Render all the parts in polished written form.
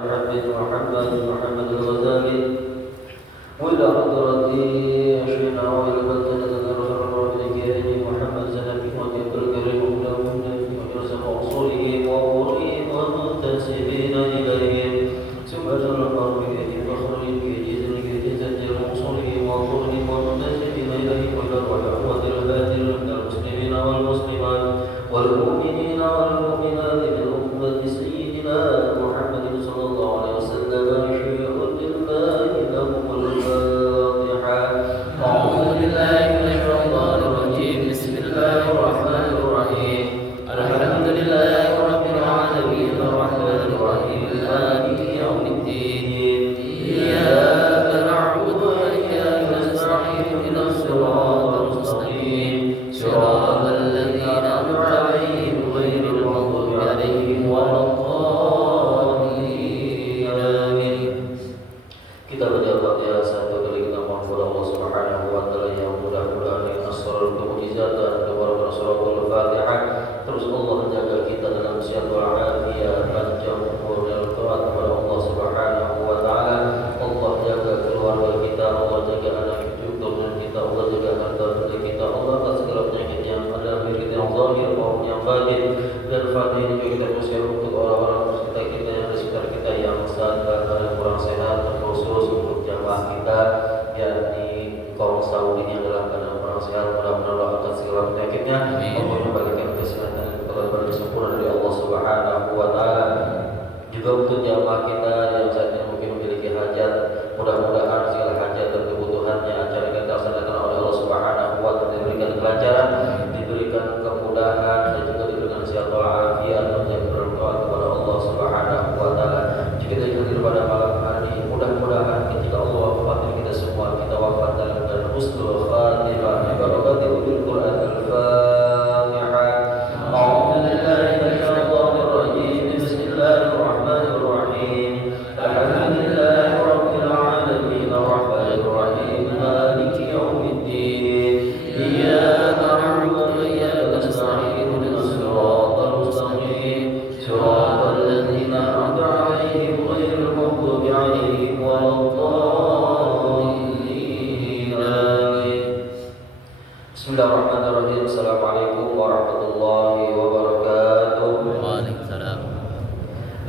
محمد الغزالي وإلى حضرة شيخنا وإلى بلدنا الرحمن محمد زنبي وجب الكريم ويرزق أصوله وقوله والمنتسبين إليه ثم جرب به فخر في جزء أصوله وقوله والمنتسبين إليه ويرزق الهادي من المسلمين والمسلمات والمؤمنين والمؤمنات من أمة سيدنا محمد صلى الله عليه وسلم شيخ لله لهم الفاتحة. أعوذ بالله من الشيطان الرجيم. بسم الله الرحمن الرحيم. الحمد لله رب العالمين الرحمن الرحيم مالك يوم الدين إياك نعبد وإياك نستعين اهدنا الصراط المستقيم صراط الذين أنعمت عليهم غير المغضوب عليهم ولا الضالين آمين. Kita berjawab ya satu kali kita mohon kepada Allah Subhanahu wa taala yang mudah-mudahan dengan asrarul mukjizat dan barakah suratul Fatihah terus Allah jaga kita dalam sehat wal afiat panjang umur dan taat kepada Allah Subhanahu wa taala. Allah jaga keluarga kita, Allah jaga anak cucu keturunan kita, Allah jaga harta benda kita, Allah atas segala penyakit yang ada diri kita yang zahir maupun yang batin dan fadil juga kita bersiap untuk orang-orang sekitar kita yang di sekitar kita yang sadar dan kurang sehat khusus untuk jamaah kita yakni kaum Saudi yang dalam keadaan kurang sehat mudah-mudahan Allah akan segala penyakitnya Allah memberikan kesehatan dan ketebaran sempurna dari Allah Subhanahu wa taala. Juga untuk jamaah kita yang saat ini mungkin memiliki hajat, mudah-mudahan segala hajat dan kebutuhannya acara kita laksanakan oleh Allah Subhanahu wa taala, diberikan kelancaran, diberikan kemudahan dan juga diberikan sehat walafiat dan berdoa kepada Allah Subhanahu wa taala. Jika kita hadir pada malam hari, mudah-mudahan ketika Allah wafatin kita semua, kita wafat dalam keadaan husnul khatimah bi barakatil Quran al-Fatihah. A'udzu billahi minasyaitonir rajim. Bismillahirrahmanirrahim. Alhamdulillahi rabbil alamin arrahmanir rahim maliki yaumiddin iyyaka na'budu wa iyyaka nasta'in ihdinas siratal mustaqim siratal ladzina an'amta 'alaihim ghairil maghdubi 'alaihim waladdallin. Amin. Bismillahirrahmanirrahim. Assalamualaikum warahmatullahi wabarakatuh. Waalaikumsalam.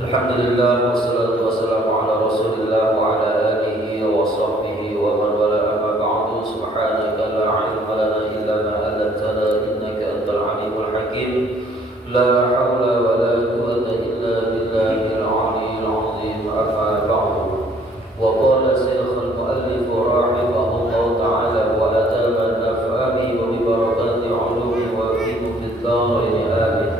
Alhamdulillah wassalatu wassalamu ala Rasulillah wa ala alihi wa sahbihi wa man wala amma ba'du. Subhanaka la 'ilma lana illa ma 'allamtana innaka antal 'alimul hakim. La haula wa la quwwata illa billahil 'aliyyil 'azim. Amma ba'du. Wa qala syekhul muallif rahimahullah ta'ala wa atama naf'ani wa bi barakati 'ulumi wa fikum fid dharain amin.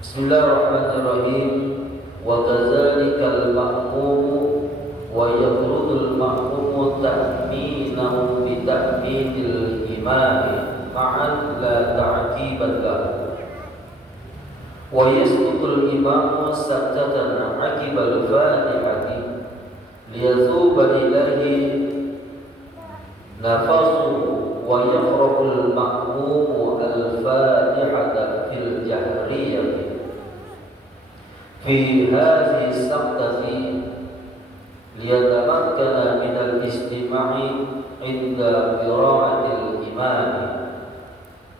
Bismillahirrahmanirrahim. Wa kadzalikal ma'mum wa yafrudul ma'mum ta'minahu bi ta'minil imam ma'an la ta'qiban lahu wa yasqutul imam saktatan 'aqibal fatihati liyathuba ilahi nafasuhu wa yaqra'ul ma'mum al-fatihata fil jahriyati في هذه السقطة ليتمكن من الاستماع عند قراءة الإمام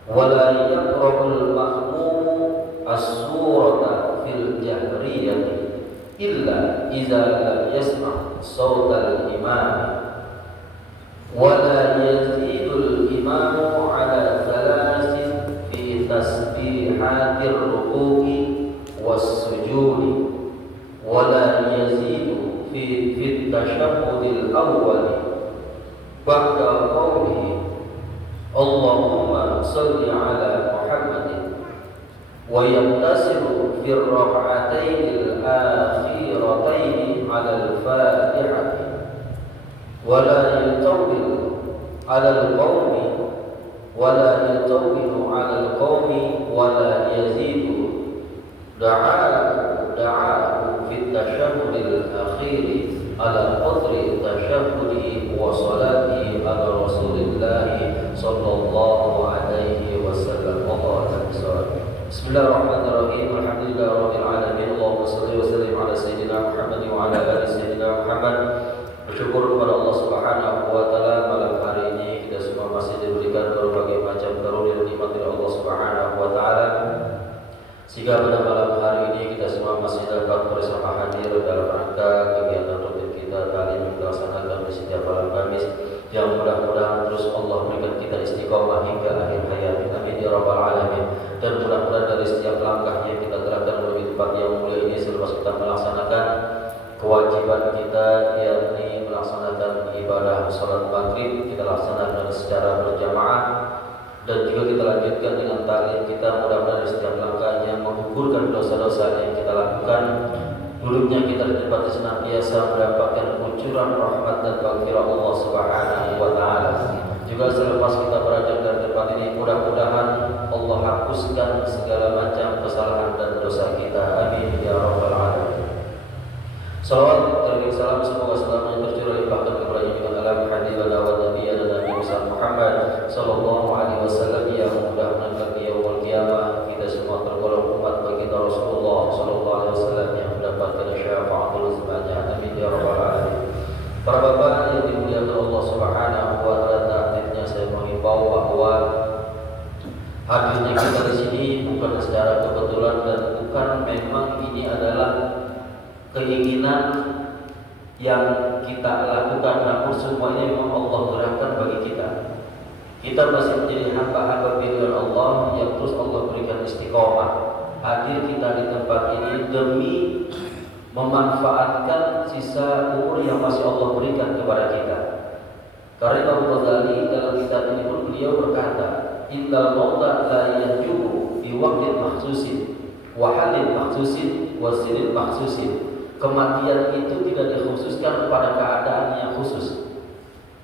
ولا يقرأ المأموم السورة في الجهرية إلا إذا لم يسمع صوت الإمام ولا يزيد الإمام على 3 في تسبيحات الركوع والسجود ولا يزيد في التشهد الأول بعد قوله اللهم صل على محمد ويقتصر في الركعتين الأخيرتين على الفاتحة ولا يطول على القوم ولا يزيد دعاء في التشهد الأخير على قدر تشهده وصلاته على رسول الله صلى الله عليه وسلم. بسم الله الرحمن الرحيم. الحمد لله رب العالمين. اللهم صل وسلم على سيدنا wa ala ali sayyidina Muhammad. Bersyukur kepada Allah Subhanahu wa taala, malam hari ini kita semua masih diberikan berbagai macam karunia dan nikmat dari Allah Subhanahu wa taala, sehingga pada malam hari ini kita semua masih dapat bersama hadir dalam rangka kegiatan rutin kita kali ini dilaksanakan di setiap malam Kamis, yang mudah-mudahan terus Allah berikan kita istiqomah hingga akhir hayat. Amin ya rabbal alamin. Dan mudah-mudahan dari setiap langkah yang kita gerakan menuju tempat yang mulia ini, selepas kita melaksanakan kewajiban kita, yakni melaksanakan ibadah salat maghrib, kita laksanakan secara berjamaah, dan juga kita lanjutkan dengan taklim kita. Mudah-mudahan di setiap langkahnya menggugurkan dosa-dosa yang kita lakukan. Duduknya kita di tempat senantiasa mendapatkan kuncuran rahmat dan maghfirah Allah Subhanahu wa taala. Juga selepas kita berada di tempat ini, mudah-mudahan Allah hapuskan segala macam kesalahan dan dosa kita. Amin ya rabbal alamin. Salawat dan salam semoga selamanya tercurah limpahkan kepada junjungan alam habibana wa nabiyana Nabi Muhammad sallallahu alaihi wasallam, yang mudah-mudahan nanti yaumul qiyamah kita semua tergolong umat baginda Rasulullah sallallahu alaihi wasallam yang mendapatkan syafaatul uzmanya. Amin ya rabbal alamin. Para bapak yang dimuliakan Allah Subhanahu wa taala, akhirnya saya mengimbau bahwa hadirnya kita di sini bukan secara kebetulan dan bukan memang ini adalah keinginan yang kita lakukan, namun semua ini memang Allah gerakkan bagi kita. Kita masih menjadi hamba-hamba pilihan Allah yang terus Allah berikan istiqomah. Hadir kita di tempat ini demi memanfaatkan sisa umur yang masih Allah berikan kepada kita. Karena Imam Ghazali dalam kitab ini pun beliau berkata, innal mauta la yajubu bi waqtin mahsusin wa halin mahsusin wa sinin mahsusin. Kematian itu tidak dikhususkan pada keadaan yang khusus,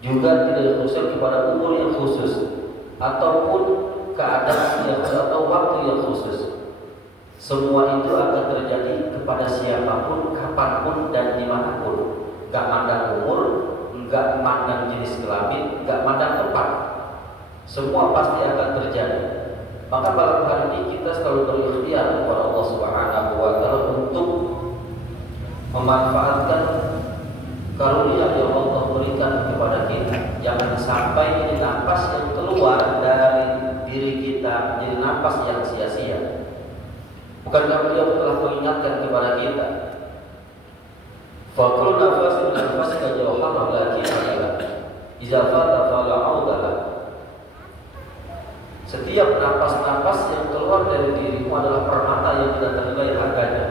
juga tidak dikhususkan kepada umur yang khusus, ataupun keadaan yang khusus atau waktu yang khusus. Semua itu akan terjadi kepada siapapun, kapanpun, dan dimanapun. Gak mandang umur, gak mandang jenis kelamin, gak mandang tempat. Semua pasti akan terjadi. Maka malam hari ini kita selalu berikhtiar kepada Allah Subhanahu wa taala untuk memanfaatkan karunia yang Allah berikan kepada kita. Jangan sampai ini napas yang keluar dari diri kita menjadi napas yang sia-sia. Bukankah beliau telah mengingatkan kepada kita, faqul nafasin nafasika jawhara la kifala idza fata fala audala. Setiap napas-napas yang keluar dari dirimu adalah permata yang tidak ternilai harganya,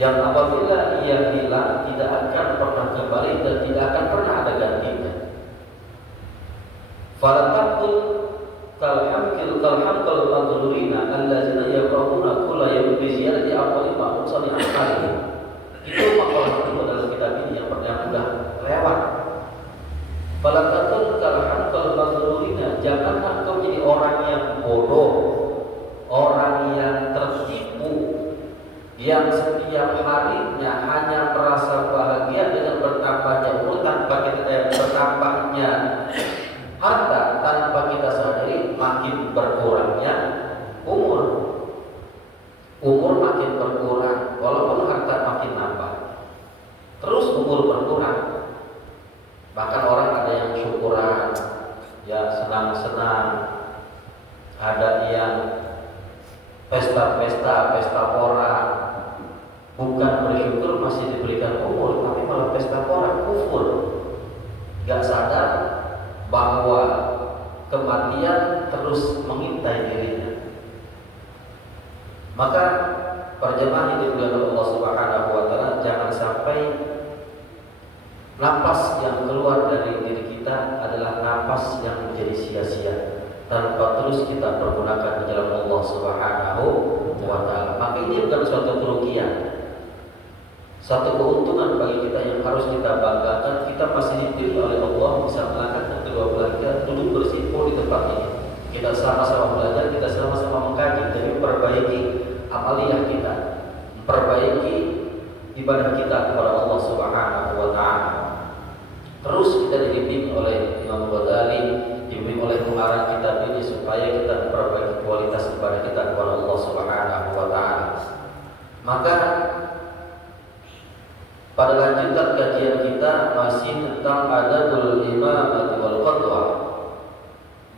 yang apabila ia hilang tidak akan pernah kembali dan tidak akan pernah ada gantinya. Falatakul kalhamkil maghlurina allazina yaqra'una kulla yawmin bi ziyadati aqwali ma usani akali. Itu makalah itu dalam kitab ini yang pernah sudah lewat. Falatakul kalhamkil maghlurina, janganlah kau jadi orang yang bodoh, orang yang tertipu, yang setiap harinya hanya merasa bahagia dengan bertambahnya umur tanpa kita bertambahnya harta, tanpa kita sadari makin berkurangnya umur. Umur makin berkurang walaupun harta makin nambah. Terus umur berkurang. Bahkan orang ada yang syukuran, ya senang-senang, ada yang pesta-pesta, pesta pora. Bukan bersyukur masih diberikan umur, tapi malah pesta pora, kufur. Gak sadar bahwa kematian terus mengintai dirinya. Maka perjamaah ini dimuliakan Allah Subhanahu wa taala, jangan sampai napas yang keluar dari diri kita adalah napas yang menjadi sia-sia tanpa terus kita pergunakan di jalan Allah Subhanahu wa taala. Maka ini bukan suatu kerugian, satu keuntungan bagi kita yang harus kita banggakan. Kita masih dipilih oleh Allah bisa melangkahkan kedua belah kita duduk bersimpuh di tempat ini. Kita sama-sama belajar, kita sama-sama mengkaji demi memperbaiki amaliyah kita, memperbaiki ibadah kita kepada Allah Subhanahu wa taala. Terus kita dibimbing oleh Imam Ghazali, dibimbing oleh pengarang kitab ini supaya kita memperbaiki kualitas ibadah kita kepada Allah Subhanahu wa taala. Maka Pada lanjutan kajian kita masih tentang adabul imamati wal qadwah.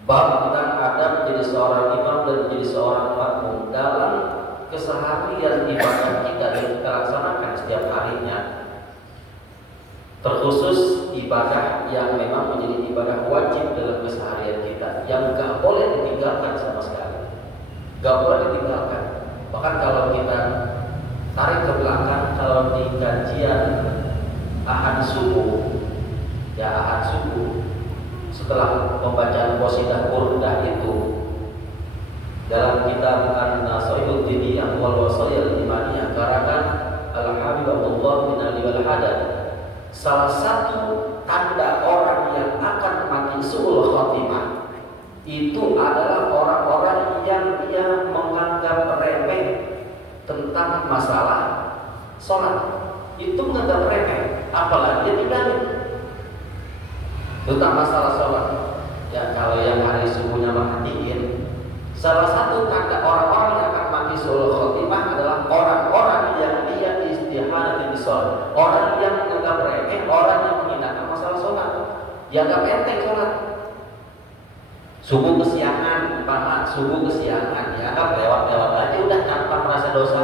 Bab tentang adab jadi seorang imam dan jadi seorang makmum dalam keseharian ibadah kita yang kita laksanakan setiap harinya. Terkhusus ibadah yang memang menjadi ibadah wajib dalam keseharian kita, yang gak boleh ditinggalkan sama sekali, gak boleh ditinggalkan. Bahkan kalau kita tarik ke belakang, kalau di kajian Ahad subuh, ya Ahad subuh, setelah pembacaan qasidah burdah itu dalam kitab An-Nasaihud Diniyah wal Wasail Imaniyah karangan Al-Habib Abdullah bin Ali Al-Hadad, salah satu tanda orang yang akan mati su'ul khatimah itu adalah orang-orang yang dia menganggap remeh tentang masalah sholat. Itu menganggap remeh, apalagi dia tinggalin tentang masalah sholat. Ya kalau yang hari subuhnya merhatiin, salah satu tanda orang-orang yang akan mati su'ul khatimah adalah orang-orang yang dia istihanah di sholat, orang yang menganggap remeh, orang yang menghinakan masalah sholat, yang gak enteng sholat. Subuh kesiangan, umpama subuh kesiangan, dianggap lewat-lewat aja udah tanpa merasa dosa.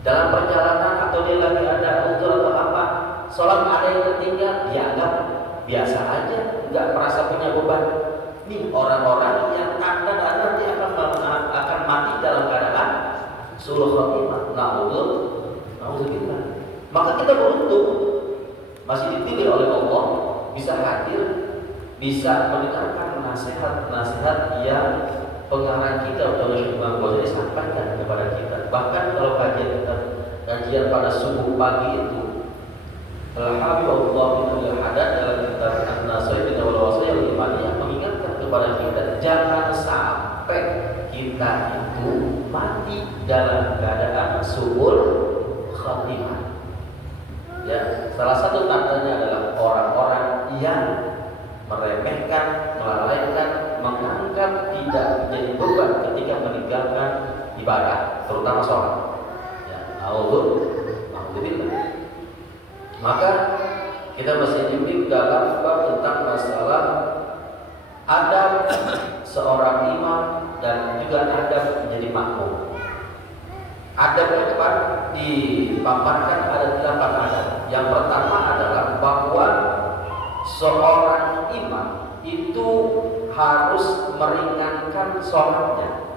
Dalam perjalanan atau dia lagi ada utur atau apa, sholat ada yang tertinggal, dianggap biasa aja, nggak merasa punya beban. Nih orang-orang yang tanda-tanda nanti akan mati dalam keadaan su'ul khatimah. Na'udzubillah. Maka kita beruntung masih dipilih oleh Allah, bisa hadir, bisa mendengarkan nasihat-nasihat yang pengarang kita atau Imam Ghazali sampaikan kepada kita. Bahkan kalau kajian pada subuh pagi itu, Al-Habib Abdullah bin Ali Al-Hadad dalam kitab An-Nasaihud wal Wasail Imaniyah mengingatkan kepada kita, jangan sampai kita itu mati dalam keadaan su'ul khatimah. Ya, salah satu tandanya adalah orang-orang yang meremehkan, melalaikan, menganggap tidak menjadi beban ketika meninggalkan ibadah, terutama sholat. Ya, alhamdulillah. Maka kita masih bimbing dalam bab tentang masalah adab seorang imam dan juga adab menjadi makmum. Adab yang depan dipaparkan ada 8 adab. Yang pertama adalah bahwa seorang imam itu harus meringankan sholatnya.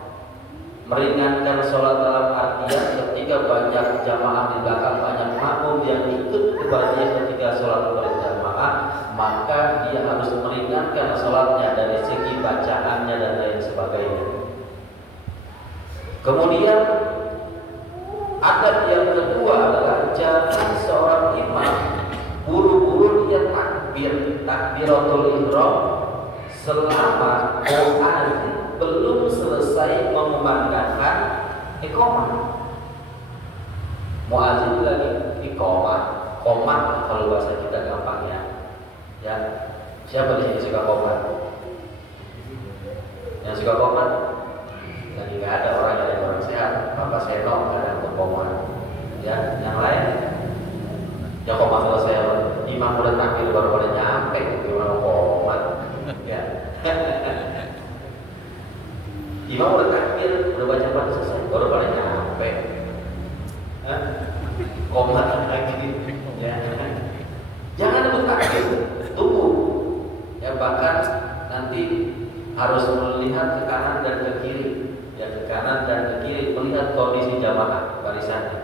Meringankan sholat dalam artian ketika banyak jamaah di belakang, banyak makmum yang ikut kepada dia ketika sholat berjamaah, maka dia harus meringankan sholatnya dari segi bacaannya dan lain sebagainya. Kemudian adab yang kedua adalah jangan seorang imam buru-buru dia takbiratul ihram selama muadzin belum selesai mengumandangkan iqamah. Muadzin lagi iqamah, qomat kalau bahasa kita gampangnya. Ya, siapa di sini suka qomat? Yang suka qomat? Lagi nggak ada orang yang orang sehat. Bapak Seno nggak ada untuk qomat. Ya, yang lain? Ya qomat selesai, imam udah takbir baru pada nyampe, gimana qomat? Ya. Imam udah takbir, udah baca Fatihah selesai, baru pada nyampe. Qomat lagi. Ya. Jangan nunggu takbir, tunggu. Ya bahkan nanti harus melihat ke kanan dan ke kiri. Ya ke kanan dan ke kiri, melihat kondisi jamaah barisannya.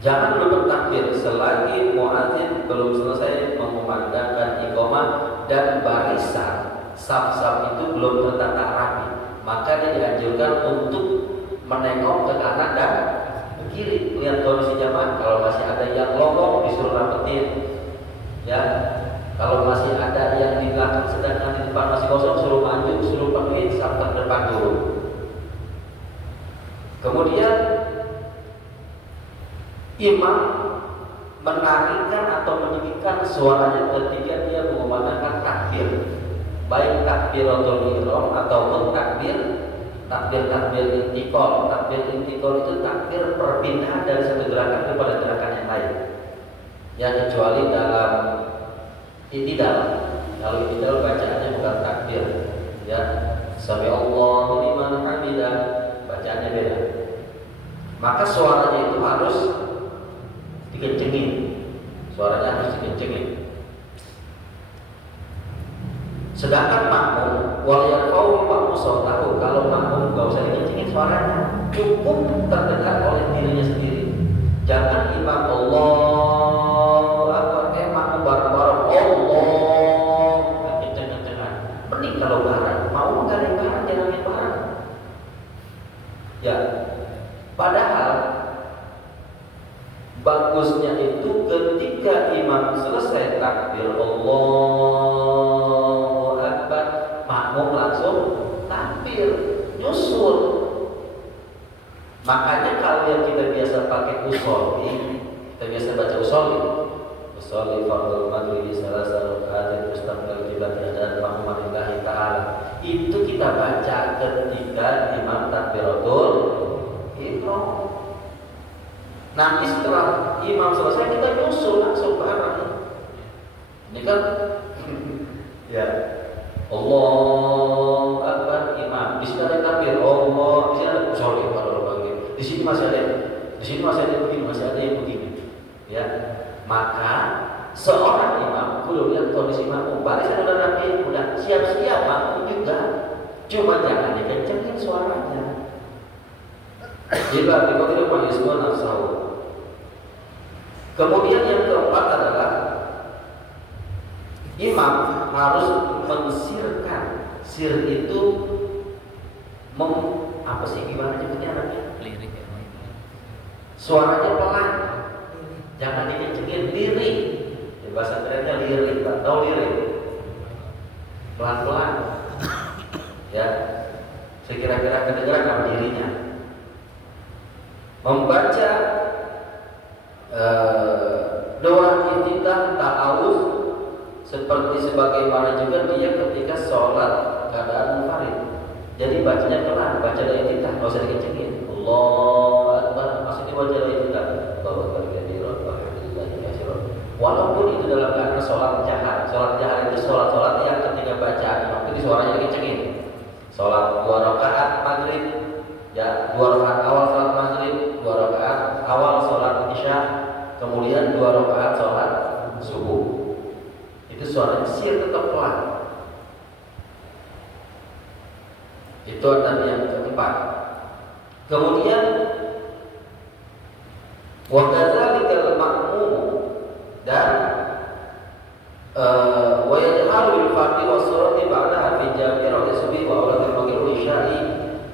Jangan dulu bertakbir selagi muadzin belum selesai mengumandangkan iqamah dan barisan saf-saf itu belum tertata rapi. Maka dia dianjurkan untuk menengok ke kanan dan ke kiri, lihat kondisi jamaah. Kalau masih ada yang longok disuruh rapetin. Ya, kalau masih ada yang di belakang sedangkan di depan masih kosong, suruh maju, suruh penuhin saf terdepan dulu. Kemudian imam menarikan atau meninggikan suaranya ketika dia mengumandangkan takbir, baik takbiratul ihram ataupun takbir Takbir intikal. Takbir intikal itu takbir perpindahan dari satu gerakan kepada gerakan yang lain. Ya kecuali dalam itidal. Kalau itidal bacaannya bukan takbir. Ya, sami Allahu liman hamidah, bacaannya beda. Maka suaranya itu harus dikencengin. Suaranya harus dikencengin. Sedangkan makmum waliyaqau makmum sautahu, kalau makmum enggak usah dikencengin suaranya, cukup terdengar oleh dirinya sendiri. Jangan imam Allahu Akbar, makmum bareng-bareng Allah kenceng-kencengan. Mending kalau bareng, mau enggak ada bareng jangan bareng. Ya. Padahal bagusnya itu ketika imam selesai takbir Allahu Akbar, makmum langsung takbir, nyusul. Makanya kalau yang kita biasa pakai usolli, kita biasa baca usolli fardhu maghrib salasal rakaat mustaqbil qiblat dan mahmudillahi ta'ala, itu kita baca ketika imam takbiratul ihram. Nanti setelah imam selesai kita nyusul langsung bareng. Ini kan ya Allahu Akbar imam, di sini ada takbir Allah, di sini ada usolli kalau bagi. Di sini masih ada begini, masih ada yang begini. Ya, maka seorang imam kudu lihat kondisi makmum. Barisan udah rapi, udah siap-siap makmum juga. Cuma jangan dikencengin suaranya. Jika dikotir maniswa nafsahu. Kemudian yang keempat adalah imam harus mensirkan. Sir itu apa sih gimana nyebutnya namanya? Lirik ya. Suaranya pelan. Jangan dikencengin, lirik. Di bahasa kerennya lirik, tahu lirik? Pelan-pelan. Ya. Sekira-kira kedengaran sama dirinya. Membaca doa iftitah ta'awuz seperti sebagaimana juga dia ketika sholat keadaan munfarid. Jadi bacanya pelan, baca doa iftitah, enggak usah dikencengin. Allahu Akbar, maksudnya baca doa iftitah. Allahu Akbar kabiran, alhamdulillahi katsiran. Walaupun itu dalam keadaan sholat jahar. Sholat jahar itu sholat yang ketika baca imam itu suaranya dikencengin. Sholat 2 rakaat maghrib, ya 2 rakaat awal sholat maghrib, 2 rakaat awal sholat isya, kemudian 2 rakaat sholat subuh. Itu suaranya sir tetap pelan. Itu tadi yang keempat. Kemudian wa kadzalikal ma'mum dan wa yaj'alu bil fardhi was surati ba'da fi jami'i rakaati wa awlatil maghrib isya'i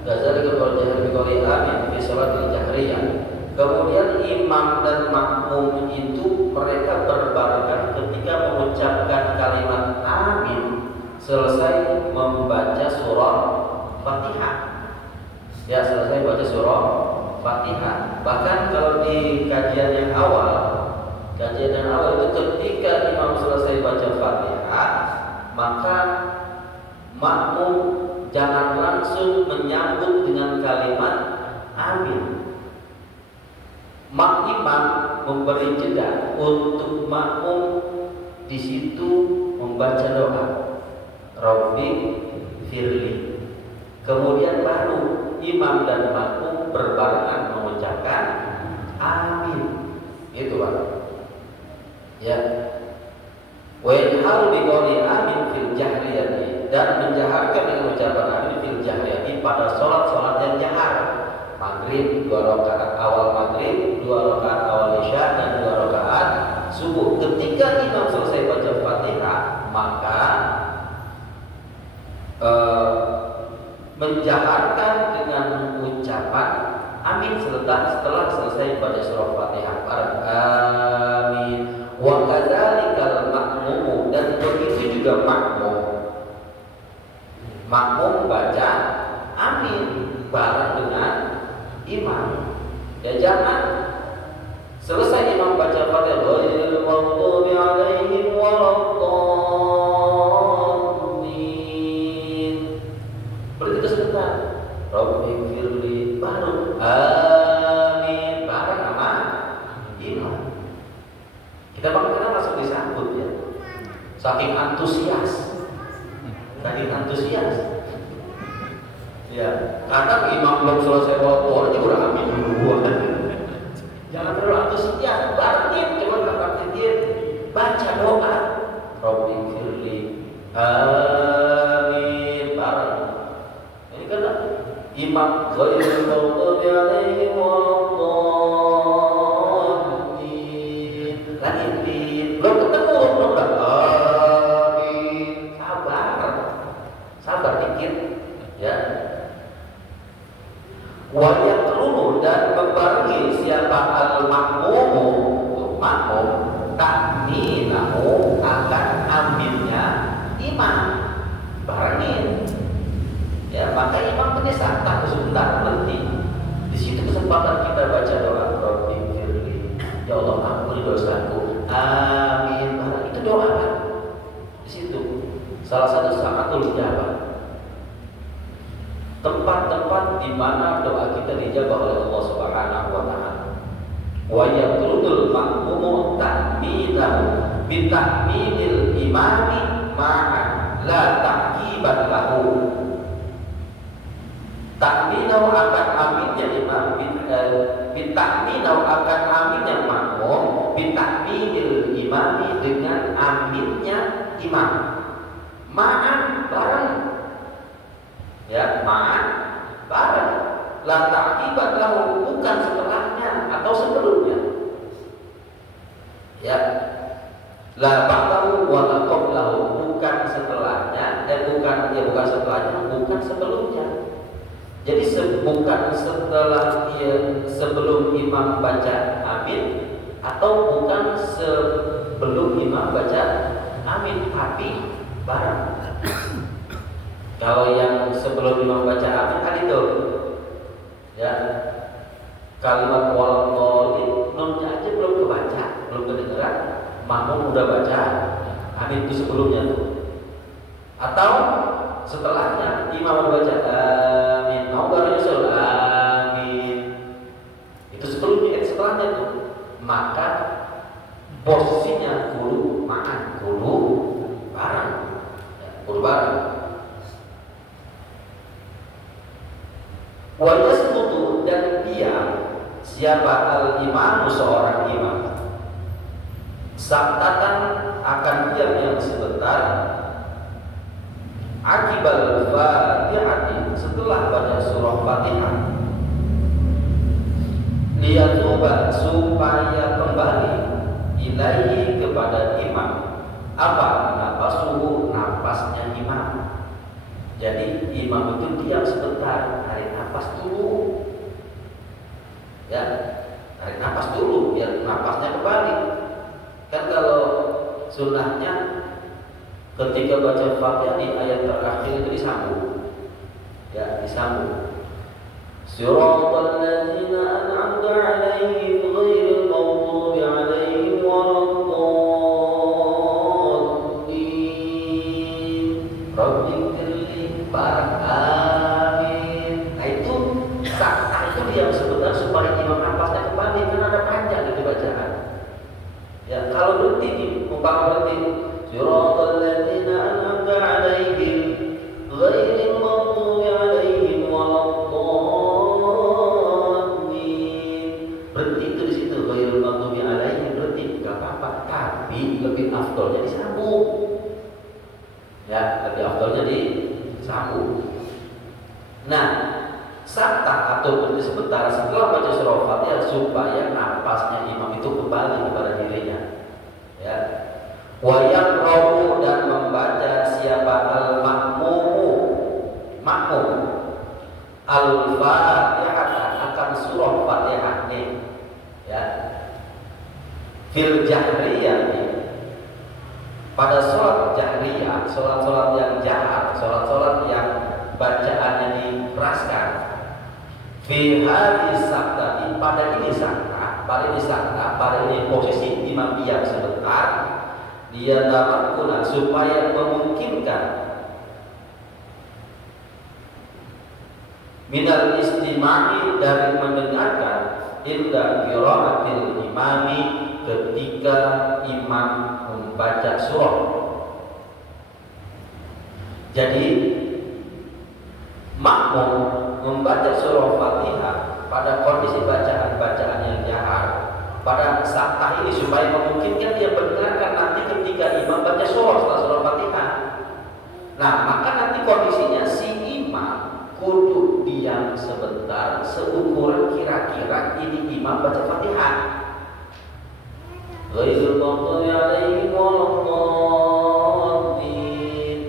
kadzalika wal jahr bi qawli amin fi salatil jahriyah. Kemudian imam dan makmum itu mereka berbarengan ketika mengucapkan kalimat amin selesai membaca surah Fatihah. Ya, selesai baca surah Fatihah. Bahkan kalau di kajian yang awal itu ketika imam selesai baca Fatihah, maka makmum jangan langsung menyambut dengan kalimat amin. Imam memberi jeda untuk makmum di situ membaca doa Rabbi firli. Kemudian baru imam dan makmum berbarengan mengucapkan amin. Itu Pak. Ya. Wa yajharu bi qouli amin fil jahriyati, dan menjaharkan dengan ucapan amin fil jahriyati pada salat-salat yang jahar. Maghrib 2 rakaat awal maghrib, 2 rakaat awal isya dan 2 rakaat subuh. Ketika imam selesai baca Fatihah, maka menjaharkan dengan ucapan amin setelah selesai baca surah Fatihah. Amin. Wa kadzalikal makmum, dan begitu juga makmum. Makmum baca amin bareng dengan imam. Ya, jangan selesai imam baca Fatihah ghairil maghdubi 'alaihim waladdallin. Berhenti sebentar. saking antusias. Ya, kadang imam belum selesai khotbah aja udah amin dulu. Jangan terlalu antusias, barengin, coba praktekin, baca doa. Rabbi firli, amin, bareng. Ini kan imam ghairil maghdubi alaihim waladdallin. Lagi belum ketemu, belum amin. Sabar dikit, ya. Wa yaqulu dan membarengi siapa al-makmum takminahu akan aminnya imam, barengin. Ya, maka imam ini santai sebentar berhenti. Di situ kesempatan kita baca doa Rabbi firli, ya Allah ampuni dosaku, amin. Itu doa kan? Di situ salah satu sa'atul ijabah. Tempat-tempat di mana doa kita dijawab oleh Allah Subhanahu wa taala. Wa yaqulul ma'mumu ta'minahu bi ta'minil imami ma'a la ta'qiban lahu. Ta'minahu akan aminnya imam bi ta'minahu akan aminnya makmum bi ta'minil imami dengan aminnya imam. Ma'a bareng. Ya, ma'an bareng, la ta'qibat lahu bukan setelahnya atau sebelumnya. Ya, la ba'dahu wa la qablahu bukan setelahnya, bukan setelahnya, bukan sebelumnya. Jadi bukan setelah sebelum imam baca amin atau bukan sebelum imam baca amin, tapi bareng. Kalau yang sebelum imam baca amin kan itu, ya, kalimat waladhdallin nunnya aja belum kebaca, belum kedengeran, makmum udah baca amin itu sebelumnya tuh. Atau setelahnya imam baca amin, mau baru nyusul amin, itu sebelumnya, setelahnya tuh. Maka posisinya kudu ma'an, kudu bareng, ya, kudu bareng. Wa yasqutu dan diam siapa al-imamu seorang imam saktatan akan diam yang sebentar akibal fatihati setelah baca surah Fatihah liyatuba supaya kembali ilaihi kepada imam apa nafasuhu nafasnya imam. Jadi imam itu diam sebentar, tarik nafas dulu, ya, tarik nafas dulu biar nafasnya kembali. Kan kalau sunnahnya ketika baca Fatihah di ayat terakhir itu disambung, ya, disambung. Siratal ladzina an'amta 'alaihim ghairil maghdubi 'alaihim waladdallin. Rabbi bareng amin. Nah itu sakta itu diam sebentar supaya imam nafasnya kembali karena ada panjang itu bacaan. Ya, kalau berhenti umpama berhenti siratal ladzina an'amta 'alaihim ghairil maghdubi 'alaihim waladdallin. Berhenti itu di situ ghairil maghdubi 'alaihim, berhenti enggak apa-apa, tapi lebih afdolnya disambung. Ya, lebih afdolnya disambung. Nah, sakta atau berhenti sebentar setelah baca surah Fatihah supaya napasnya imam itu kembali kepada dirinya. Ya. Wa yaqra'u dan membaca siapa al-makmumu makmum al-Fatihah akan surah Fatihah ini. Ya. Fil jahriyah pada sholat jahriyah, sholat-sholat yang jahar, sholat-sholat yang bacaannya dikeraskan. Fi hadis sakta, pada ini sakta, pada ini posisi imam diam sebentar, dia tamakuna supaya memungkinkan minal istimai dari mendengarkan inda qiraatil imami ketika imam membaca surah. Jadi makmum membaca surah Fatihah pada kondisi bacaan yang jahar pada saat ini supaya memungkinkan dia mendengarkan nanti ketika imam baca surah setelah surah Fatihah. Nah, maka nanti kondisinya si imam kudu diam sebentar seukuran kira-kira ini imam baca Fatihah. Ghairil maghdubi alaihim waladdallin.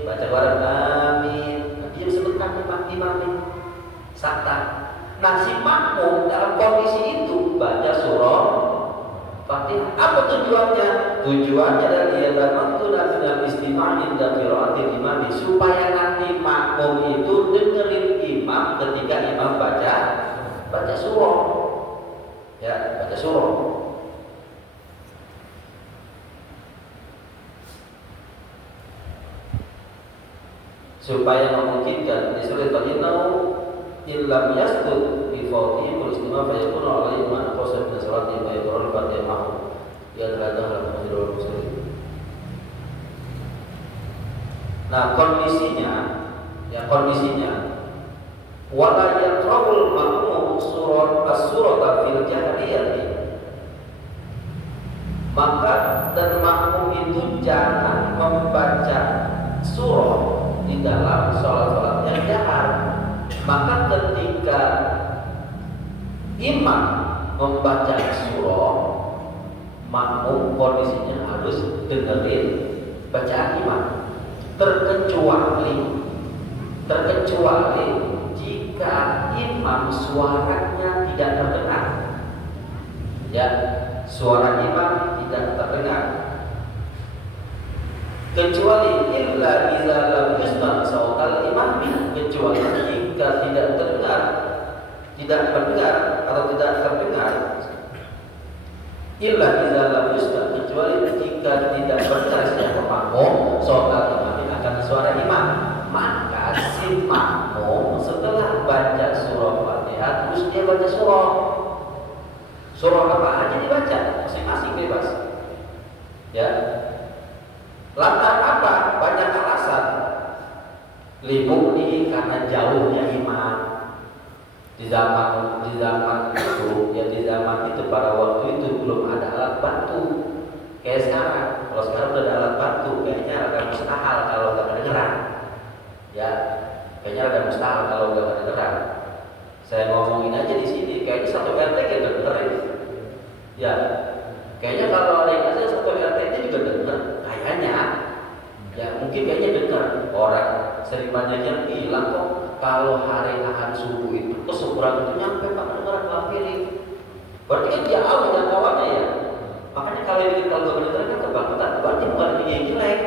Baca bareng amin. Diam sebentar imam sakta. Nah, si makmum dalam kondisi itu baca surah Fatihah. Apa tujuannya? Tujuannya adalah yatamakuna minal istima'in dan qiraatil imam, supaya nanti makmum itu dengerin imam ketika imam baca surah. Ya, baca surah. Supaya memungkinkan disuruh talinau illam yasqut bi fawqihi wal istima' fa yakunu alaihi ma naqasa min salati fa yaqra'u al-fatihah ma'hu ya dalam majrul muslim. Nah, kondisinya wala yaqra'ul ma'mum as-surata fil jahriyati, maka dan makmum itu jangan membaca surah di dalam sholat yang jahar. Maka ketika imam membaca surah, makmum kondisinya harus dengerin bacaan imam, terkecuali jika imam suaranya tidak terdengar. Ya, suara imam tidak terdengar. Kecuali illa idza lam yusma' sautal imam, kecuali jika tidak mendengar atau tidak terdengar. Illa idza lam yusma', kecuali jika tidak mendengar siapa makmum sautal imam akan suara imam, maka si makmum setelah baca surah Fatihah terus dia baca surah apa aja dibaca, masing-masing bebas. Ya. Lantaran apa? Banyak alasan. Limukni karena jauhnya imam. Di zaman itu pada waktu itu belum ada alat bantu kayak sekarang. Kalau sekarang udah ada alat bantu, kayaknya agak mustahil kalau nggak kedengeran. Ya, kayaknya agak mustahil kalau nggak kedengeran. Saya ngomongin aja di sini, kayaknya satu RT kita dengerin. Ya, kayaknya kalau ada yang aja satu RT itu juga denger. Kayaknya dengar orang sering banyak yang bilang kok kalau hari ahad subuh itu keseberang itu nyampe Pak dengar ngapain. Berarti kan jauh jangkauannya ya. Makanya kalau kita kalau kedengaran kan kebangetan, berarti bukan ini yang jelek.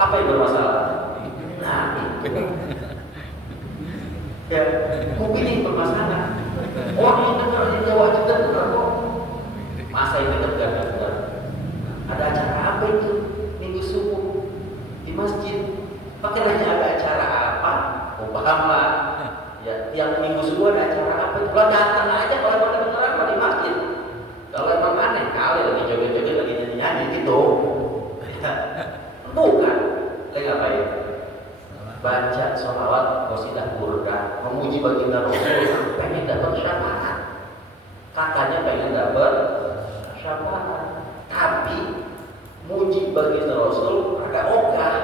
Apa yang bermasalah? Nah, itu. Ya, mungkin yang bermasalah. Orang yang dengar di Jawa juga dengar kok. Masa ini dengar? Ada acara apa itu? Minggu subuh di masjid. Pakai nanya ada acara apa? Oh, paham lah. Ya, tiap minggu subuh ada acara apa? Kalau datang aja kalau mau dengar apa di masjid. Kalau emang aneh kali lagi joget-joget lagi nyanyi-nyanyi gitu. Bukan. Lagi ngapain? Baca sholawat, qasidah burdah, memuji baginda Rasul, pengen dapat syafaat. Katanya pengen dapat syafaat. Tapi muji baginda Rasul ada ogah.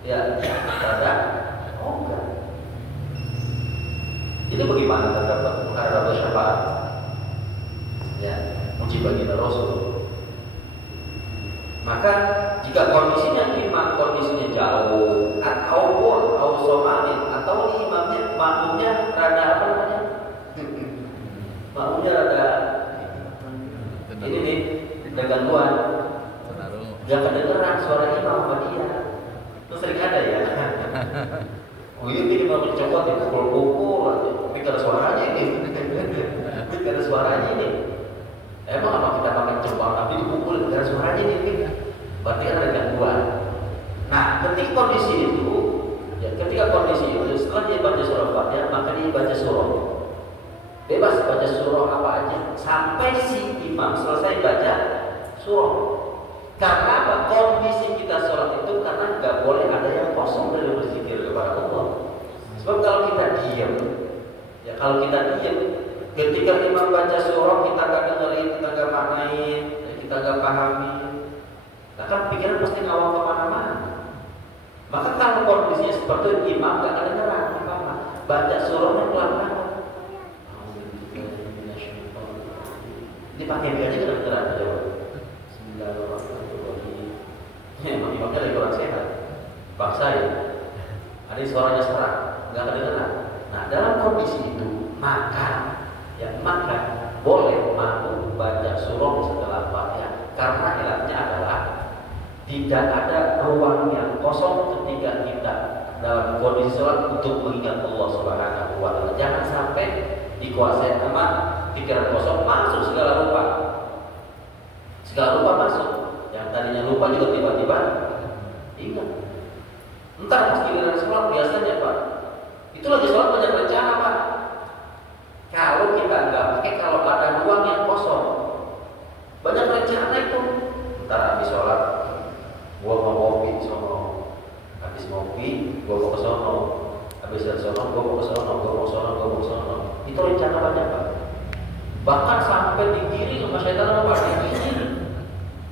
Ya, ada ogah. Jadi bagaimana terdapat syafaat? Ya, muji baginda Rasul. Maka jika kondisinya imam kondisinya jauh ataupun ausomanin atau di imamnya makmumnya rada apa namanya? Makmumnya rada ini nih ada gangguan. Gak kedengeran suara imam sama dia. Itu sering ada ya. Oh ini mau dicopot dipukul-pukul, tapi gak ada suaranya ini. Gak ada suaranya ini. Emang apa kita pakai cempol tapi dipukul gak ada suaranya ini. Berarti kan ada gangguan. Nah, ketika kondisi itu setelah dia baca surah Fatihah, maka dia baca surah. Bebas baca surah apa aja sampai si imam selesai baca surah. Karena apa? Kondisi kita sholat itu karena nggak boleh ada yang kosong dari berzikir kepada Allah. Sebab kalau kita diam, ya kalau kita diam, ketika imam baca surah kita nggak dengerin, kita nggak maknain, kita nggak pahami, nah kan pikiran pasti ngawang kemana-mana. Maka kalau kondisinya seperti itu, imam nggak kedengeran apa-apa, baca surahnya pelan-pelan. Dipakai aja kedengeran aja. Imamnya lagi kurang sehat, bangsa ya. Ada suaranya serak, nggak kedengeran. Nah dalam kondisi itu maka boleh mampu baca surah setelah Fatihah karena ilatnya adalah tidak ada ruang yang kosong ketika kita dalam kondisi sholat untuk mengingat Allah Subhanahu wa Ta'ala. Jangan sampai dikuasai sama pikiran kosong, masuk segala rupa masuk. Yang tadinya lupa juga tiba-tiba ingat. Entar pas giliran sholat biasanya Pak, itu lagi sholat banyak rencana Pak. Kalau kita nggak pakai, kalau ada ruang yang kosong, banyak rencana itu. Entar habis sholat, gua mau ngopi sono, habis ngopi, gua mau ke sono, habis dari sono, gua mau ke sono, gua mau sono. Itu rencana banyak Pak. Bahkan sampai digiring sama syaitan apa?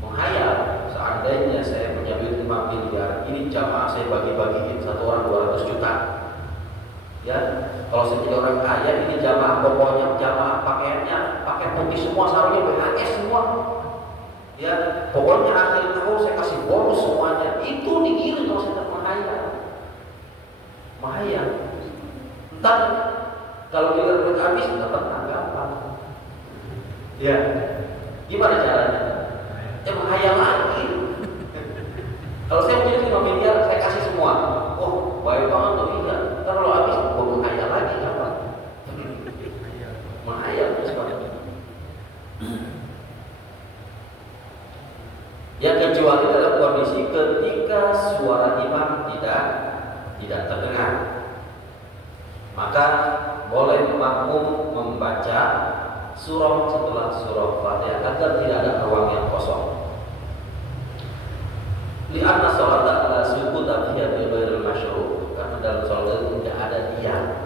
Menghayal. Seandainya saya punya duit 5 miliar, ini jamaah saya bagi-bagiin satu orang 200 juta. Ya, kalau saya jadi orang kaya, ini jamaah pokoknya jamaah pakaiannya pakai putih semua, sarungnya BHS semua. Ya, pokoknya akhir tahun saya kasih bonus semuanya. Itu digiring kalau saya menghayal. Entar kalau dia duit habis, tetap gampang. Ya, gimana caranya? Ya menghayal lagi. Kalau saya punya 5 miliar, saya kasih semua. Oh, baik banget tuh iya. Ntar kalau habis, gua menghayal lagi apa? Menghayal terus Pak. Ya kecuali dalam kondisi ketika suara imam tidak terdengar, maka boleh makmum membaca surah setelah surah Fatihah agar tidak ada ruang yang kosong. Lianna sholat adalah sujud fiha bi ghairil masyru', karena dalam sholat itu tidak ada diam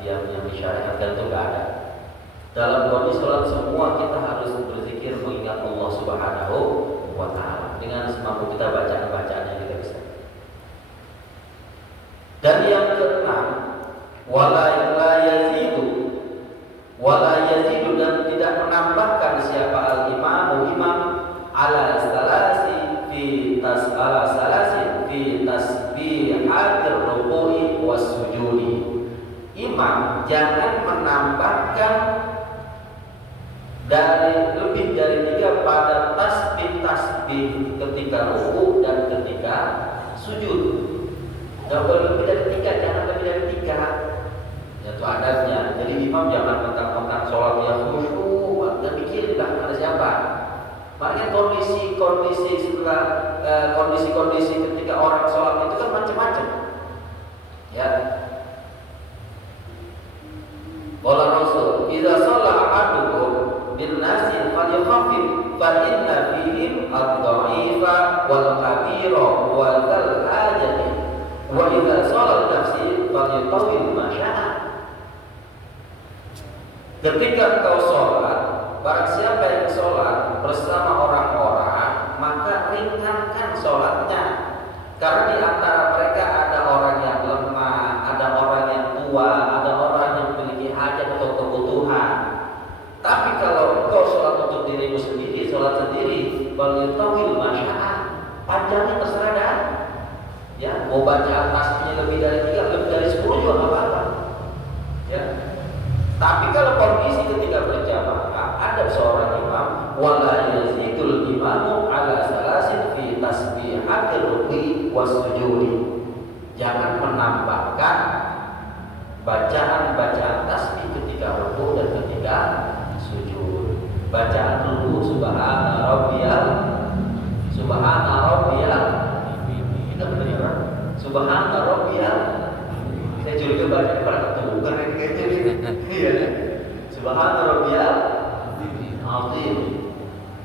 yang disyariatkan itu tidak ada. Dalam kondisi sholat semua kita harus berzikir mengingat Allah Subhanahu wa Ta'ala dengan semampu kita bacaan yang kita bisa. Dan yang keenam, wala yazidu dan tidak menambahkan siapa al-imam ala salasi fi tasbihatir ruku'i was sujudi. Imam jangan menambahkan lebih dari 3 pada tasbih ketika ruku dan ketika sujud. Gak boleh lebih dari 3, jangan lebih dari 3. Itu adabnya. Jadi imam jangan mentang-mentang sholat yang khusyuk dan mikirin ada siapa. Makanya kondisi ketika orang sholat itu kan macam-macam. Ya. Qala Rasul, "Idza shalla ahadukum bin nasi falyukhaffif fa inna fihim ad-dha'ifa wal kabira wal hajati wa idza shalla nafsi falyutawwil ma syaa." Ketika kau sholat, barang siapa yang sholat bersama orang-orang, maka ringankan sholatnya. Karena di antara mereka ada orang yang lemah, ada orang yang tua, ada orang yang memiliki hajat atau kebutuhan. Tapi kalau engkau sholat untuk dirimu sendiri, sholat sendiri, falyutawwil ma syaa, panjangnya terserah dah. Ya, mau baca tasbihnya lebih dari 3, lebih dari 10 juga nggak apa-apa. Ya. Tapi kalau kondisi ketika berjamaah ada seorang imam, wala yazidul imamu ala salasin fi tasbihatir ruku'i was sujudi. Jangan menambahkan bacaan tasbih ketika ruku dan ketika sujud. Bacaan ruku subhana rabbiyal kita benar. Subhana rabbiyal. Saya curiga baca pada ketemu kan ini kayaknya. Iya. Subhana rabbiyal azim.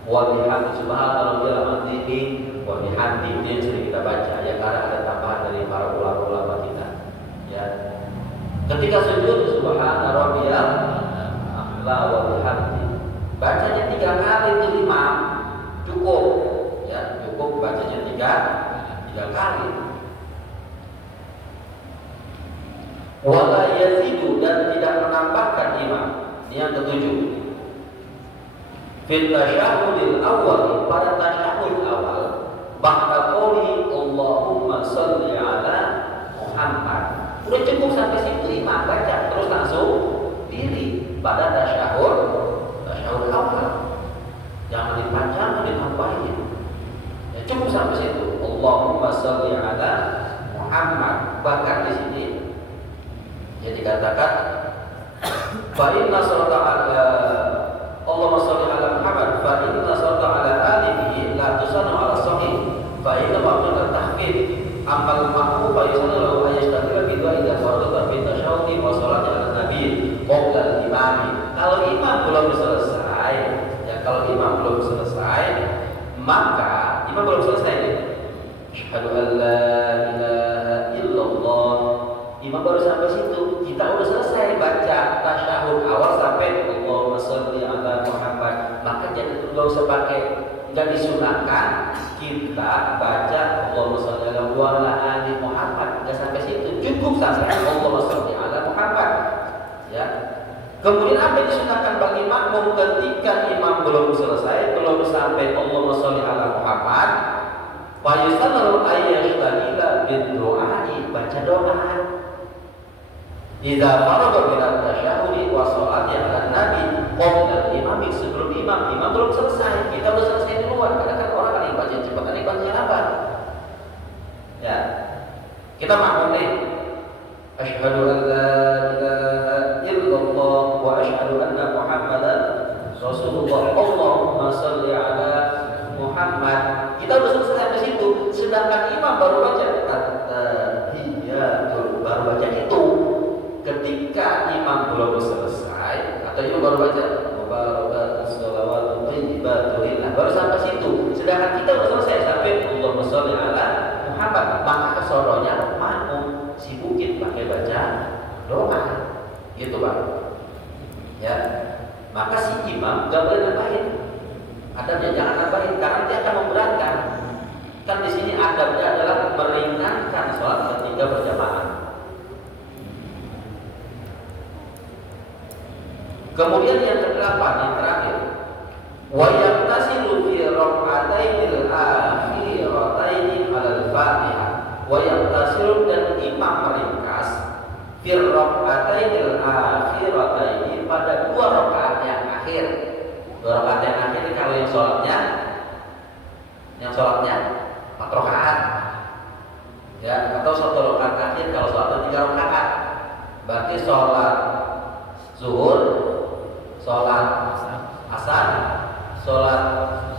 Wa bihamdi subhanallah ya hamdihi wa bihamdi itu yang sering kita baca ya, karena ada tambahan dari para ulama-ulama kita. Ya. Ketika sujud subhana rabbiyal a'la wa bihamdi. Bacanya 3 kali itu imam cukup. Ya, cukup bacanya 3 kali. Wala yazidu, dan tidak menambahkan imam. Ini yang ketujuh. Fil tasyahhudil awal, pada tasyahhud awal, ba'da qouli Allahumma shalli ala Muhammad. Udah cukup sampai situ imam baca, terus langsung diri pada tasyahud awal. Jangan dipanjangkan, ditambahin. Ya, cukup sampai situ. Allahumma shalli ala Muhammad. Bahkan di sini ya dikatakan fa inna salata ala Allahumma shalli ala Muhammad fa inna salata ala alihi la tusanu ala sahih fa inna ma'mul tahqiq amal ma'mu fa yusanu lahu ayyastaghfira bi du'a idza farada bi tasyahudi wa salati ala nabi qabla al-imam. Kalau imam belum selesai, ya kalau imam belum selesai, maka imam belum selesai nih. Asyhadu an la ilaha illallah. Imam baru sampai situ, kita udah selesai baca tasyahud awal sampai Allahumma shalli ala Muhammad. Maka jangan enggak usah pakai, enggak disunahkan kita baca Allahumma shalli ala ali Muhammad, enggak sampai situ. Cukup sampai Allahumma shalli ala Muhammad. Ya. Kemudian apa yang disunahkan bagi makmum ketika imam belum selesai, belum sampai Allahumma shalli ala Muhammad? Wa yusallu ayyashtagila bid du'ai, baca doa. Idza faragha min at-tasyahhudi wa sholati ala nabi qabla al-imam, sebelum imam belum selesai, kita udah selesai duluan. Karena kan orang kan baca cepat, ada bacanya apa? Ya. Kita makmum nih. Asyhadu an la ilaha illallah wa asyhadu anna Muhammadan Rasulullah. Allahumma shalli ala Muhammad. Kita udah selesai sampai situ, sedangkan imam baru baca at-tahiyatul, baru baca itu. Ketika imam belum selesai atau imam baru baca mubarakatus shalawatu thayyibatulillah, baru sampai situ, sedangkan kita udah selesai sampai Allahumma shalli ala Muhammad, maka kesoronya makmum sibukin pakai baca doa gitu Bang. Ya, maka si imam gak boleh nambahin adabnya, jangan nambahin karena dia akan memberatkan. Kan di sini adabnya adalah meringankan sholat ketika berjamaah. Kemudian yang ke-8, yang terakhir, wa yaqtasilu fi rak'atainil akhirataini 'alal Fatihah. Wa yaqtasilu, dan imam meringkas fi rak'atainil akhirataini, pada 2 rakaat yang akhir. 2 rakaat yang akhir ini kalau yang sholatnya 4 rakaat. Ya, atau 1 rakaat akhir kalau sholatnya 3 rakaat. Berarti sholat zuhur, sholat asar, sholat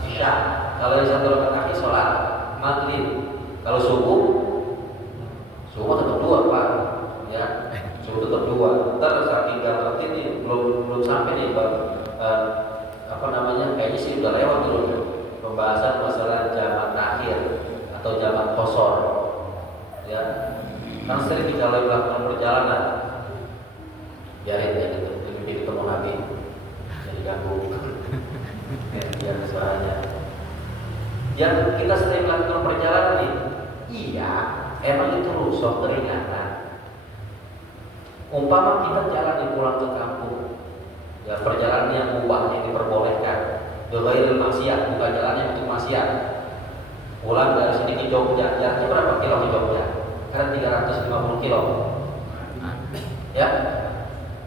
isya. Kalau yang 1 rakaat akhir sholat maghrib. Kalau subuh tetap 2 Pak. Ya, subuh tetap 2. Ntar saking gak ngerti nih, belum sampai nih kayaknya sih udah lewat dulu pembahasan masalah jamak akhir atau jamak qasar. Ya, kan sering kita lakukan perjalanan. Biarin ya gitu, jadi ketemu Nabi, jadi ganggu. Biar suaranya. Yang kita sering lakukan perjalanan nih, iya, emang itu rusuh keringanan. Umpama kita jalan di pulang ke kampung, ya perjalanan yang mubah yang diperbolehkan, ghairil maksiat, bukan jalannya untuk maksiat. Pulang dari sini ke Jogja, jaraknya berapa kilo ke Jogja? Karena 350 kilo. Ya,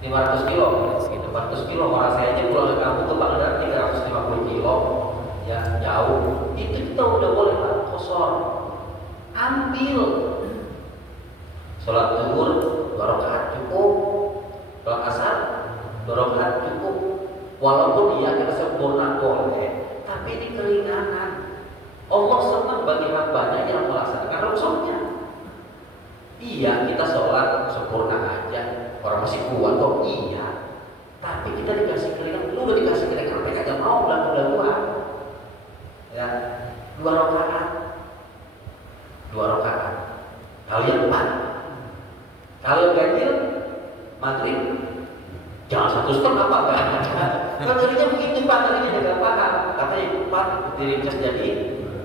500 kilo, 400 kilo. Orang saya aja pulang ke kampung ke Baghdad 350 kilo, ya jauh. Itu kita udah boleh qasar. Ambil sholat zuhur 2 rakaat cukup, sholat asar 2 rakaat cukup. Walaupun dia kita sempurna boleh, tapi ini keringanan. Allah senang bagi hambanya yang melaksanakan rukshohnya. Iya, kita sholat sempurna aja, orang masih kuat kok, iya. Tapi kita dikasih keringanan, lu udah dikasih keringanan, mereka aja mau lakukan. 1,5 apa enggak ada. Kan jadinya begitu Pak, tadinya jaga paham. Katanya 4 diringkas jadi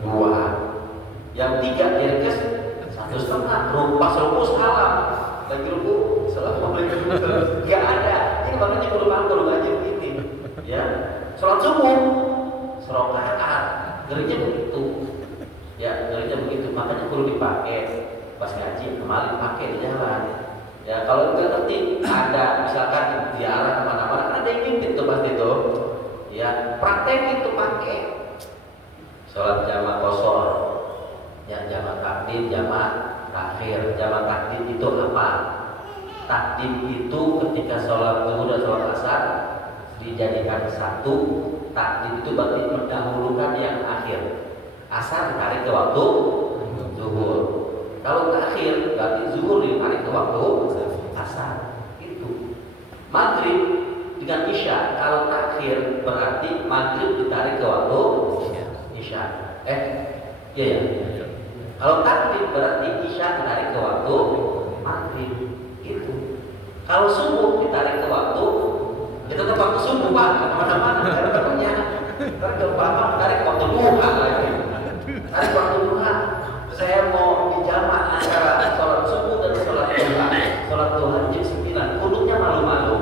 2. Yang 3 diringkas 1,5. Pas rukus salam. Lagi ruku assalamualaikum. Enggak ada. Ini makanya kudu ngaji begini. Ya. Salat subuh serakaat. Gereja begitu. Ya, gereja begitu. Makanya perlu dipakai pas ngaji, kembali pakai di jalan. Ya, kalau nggak ngerti, ada misalkan diarah kemana-mana, kan ada yang mimpin tuh pasti tuh. Ya, praktek itu pakai. Sholat jamaah kosor, ya jamaah takdim, jamaah takhir. Jamaah takdim itu apa? Takdim itu ketika sholat zuhur dan sholat asar dijadikan satu. Takdim itu berarti mendahulukan yang akhir. Asar ditarik ke waktu zuhur. Kalau takhir berarti zuhur ditarik ke waktu asar. Itu. Maghrib dengan isya. Kalau takhir berarti maghrib ditarik ke waktu isya. Iya ya. Kalau takdim berarti isya ditarik ke waktu maghrib. Itu. Kalau subuh ditarik ke waktu, itu tetap waktu subuh Pak, kemana-mana. Karena temennya tarik Bapak, tarik ke waktu duha lagi. Tarik waktu duha. Saya mau dijamak antara sholat subuh dan sholat duha. Sholat duha jam 9. Kulutnya malu-malu.